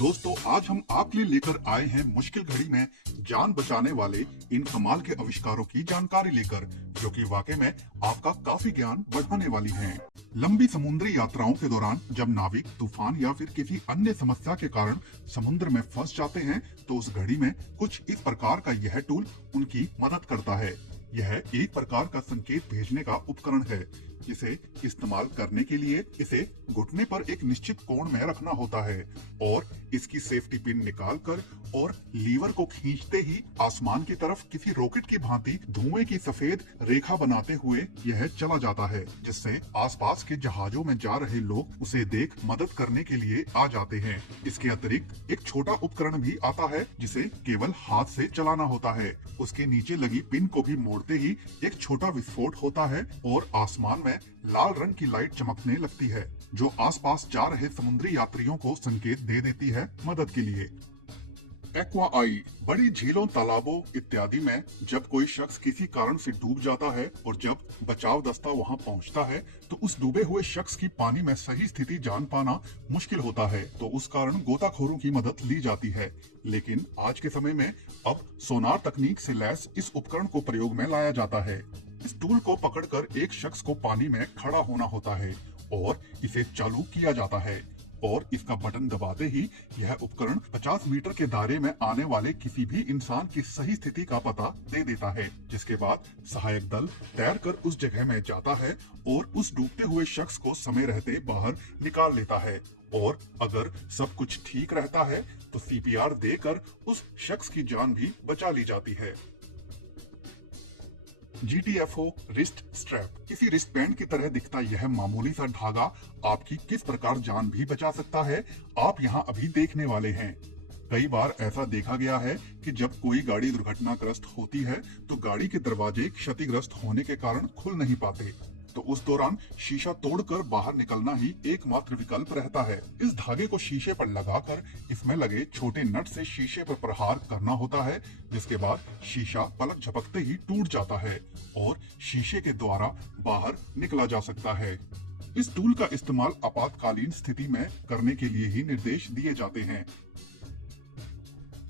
दोस्तों, आज हम आपके लिए लेकर आए हैं मुश्किल घड़ी में जान बचाने वाले इन कमाल के आविष्कारों की जानकारी लेकर, जो कि वाकई में आपका काफी ज्ञान बढ़ाने वाली हैं। लंबी समुद्री यात्राओं के दौरान जब नाविक तूफान या फिर किसी अन्य समस्या के कारण समुद्र में फंस जाते हैं, तो उस घड़ी में कुछ इस प्रकार का यह टूल उनकी मदद करता है। यह एक प्रकार का संकेत भेजने का उपकरण है, जिसे इस्तेमाल करने के लिए इसे घुटने पर एक निश्चित कोण में रखना होता है और इसकी सेफ्टी पिन निकालकर और लीवर को खींचते ही आसमान की तरफ किसी रॉकेट की भांति धुएं की सफेद रेखा बनाते हुए यह चला जाता है, जिससे आसपास के जहाजों में जा रहे लोग उसे देख मदद करने के लिए आ जाते हैं। इसके अतिरिक्त एक छोटा उपकरण भी आता है, जिसे केवल हाथ से चलाना होता है। उसके नीचे लगी पिन को भी मोड़ते ही एक छोटा विस्फोट होता है और आसमान में लाल रंग की लाइट चमकने लगती है, जो आसपास जा रहे समुद्री यात्रियों को संकेत दे देती है मदद के लिए। एक्वा आई, बड़ी झीलों, तालाबों इत्यादि में जब कोई शख्स किसी कारण से डूब जाता है और जब बचाव दस्ता वहां पहुंचता है, तो उस डूबे हुए शख्स की पानी में सही स्थिति जान पाना मुश्किल होता है, तो उस कारण गोताखोरों की मदद ली जाती है। लेकिन आज के समय में अब सोनार तकनीक से लैस इस उपकरण को प्रयोग में लाया जाता है। इस टूल को पकड़कर एक शख्स को पानी में खड़ा होना होता है और इसे चालू किया जाता है और इसका बटन दबाते ही यह उपकरण 50 मीटर के दायरे में आने वाले किसी भी इंसान की सही स्थिति का पता दे देता है, जिसके बाद सहायक दल तैरकर उस जगह में जाता है और उस डूबते हुए शख्स को समय रहते बाहर निकाल लेता है और अगर सब कुछ ठीक रहता है तो CPR देकर उस शख्स की जान भी बचा ली जाती है। GTFO रिस्ट स्ट्रैप, किसी रिस्ट बैंड की तरह दिखता यह मामूली सा धागा आपकी किस प्रकार जान भी बचा सकता है, आप यहाँ अभी देखने वाले हैं। कई बार ऐसा देखा गया है कि जब कोई गाड़ी दुर्घटनाग्रस्त होती है तो गाड़ी के दरवाजे क्षतिग्रस्त होने के कारण खुल नहीं पाते, तो उस दौरान शीशा तोड़कर बाहर निकलना ही एकमात्र विकल्प रहता है। इस धागे को शीशे पर लगाकर इसमें लगे छोटे नट से शीशे पर प्रहार करना होता है, जिसके बाद शीशा पलक झपकते ही टूट जाता है और शीशे के द्वारा बाहर निकला जा सकता है। इस टूल का इस्तेमाल आपातकालीन स्थिति में करने के लिए ही निर्देश दिए जाते हैं।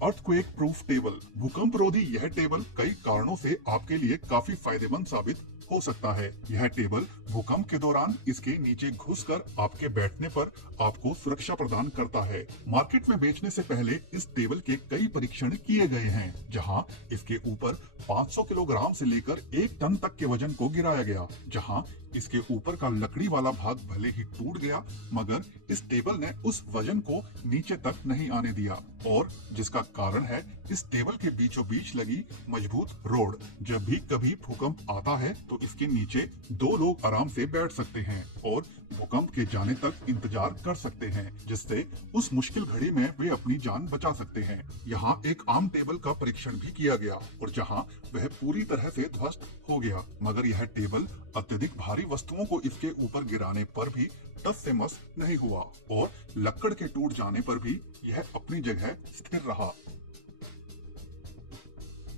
अर्थक्वेक प्रूफ टेबल, भूकंप रोधी यह टेबल कई कारणों से आपके लिए काफी फायदेमंद साबित हो सकता है। यह टेबल भूकंप के दौरान इसके नीचे घुसकर आपके बैठने पर आपको सुरक्षा प्रदान करता है। मार्केट में बेचने से पहले इस टेबल के कई परीक्षण किए गए हैं, जहां इसके ऊपर 500 किलोग्राम से लेकर 1 टन तक के वजन को गिराया गया, जहां इसके ऊपर का लकड़ी वाला भाग भले ही टूट गया, मगर इस टेबल ने उस वजन को नीचे तक नहीं आने दिया, और जिसका कारण है इस टेबल के बीचों बीच लगी मजबूत रोड। जब भी कभी भूकंप आता है तो इसके नीचे 2 लोग आराम से बैठ सकते हैं और भूकंप के जाने तक इंतजार कर सकते हैं, जिससे उस मुश्किल घड़ी में वे अपनी जान बचा सकते हैं। यहाँ एक आम टेबल का परीक्षण भी किया गया और जहाँ वह पूरी तरह से ध्वस्त हो गया, मगर यह टेबल अत्यधिक भारी वस्तुओं को इसके ऊपर गिराने पर भी टस से मस नहीं हुआ और लकड़ के टूट जाने पर भी यह अपनी जगह स्थिर रहा।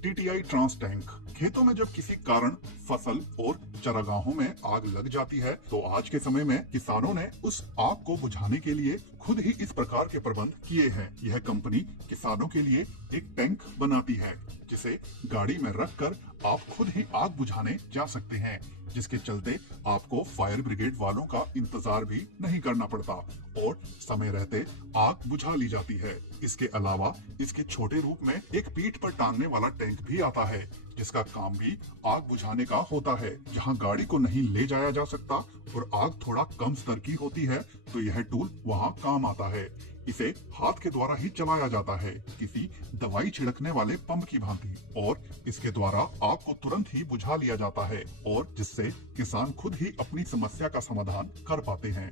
TTI ट्रांस टैंक, खेतों में जब किसी कारण फसल और चरागाहों में आग लग जाती है, तो आज के समय में किसानों ने उस आग को बुझाने के लिए खुद ही इस प्रकार के प्रबंध किए हैं। यह कंपनी किसानों के लिए एक टैंक बनाती है, जिसे गाड़ी में रखकर आप खुद ही आग बुझाने जा सकते हैं, जिसके चलते आपको फायर ब्रिगेड वालों का इंतजार भी नहीं करना पड़ता और समय रहते आग बुझा ली जाती है। इसके अलावा इसके छोटे रूप में एक पीठ पर टांगने वाला टैंक भी आता है, जिसका काम भी आग बुझाने का होता है। जहां गाड़ी को नहीं ले जाया जा सकता और आग थोड़ा कम स्तर की होती है, तो यह टूल वहां काम आता है। इसे हाथ के द्वारा ही चलाया जाता है, किसी दवाई छिड़कने वाले पंप की भांति, और इसके द्वारा आग को तुरंत ही बुझा लिया जाता है और जिससे किसान खुद ही अपनी समस्या का समाधान कर पाते हैं।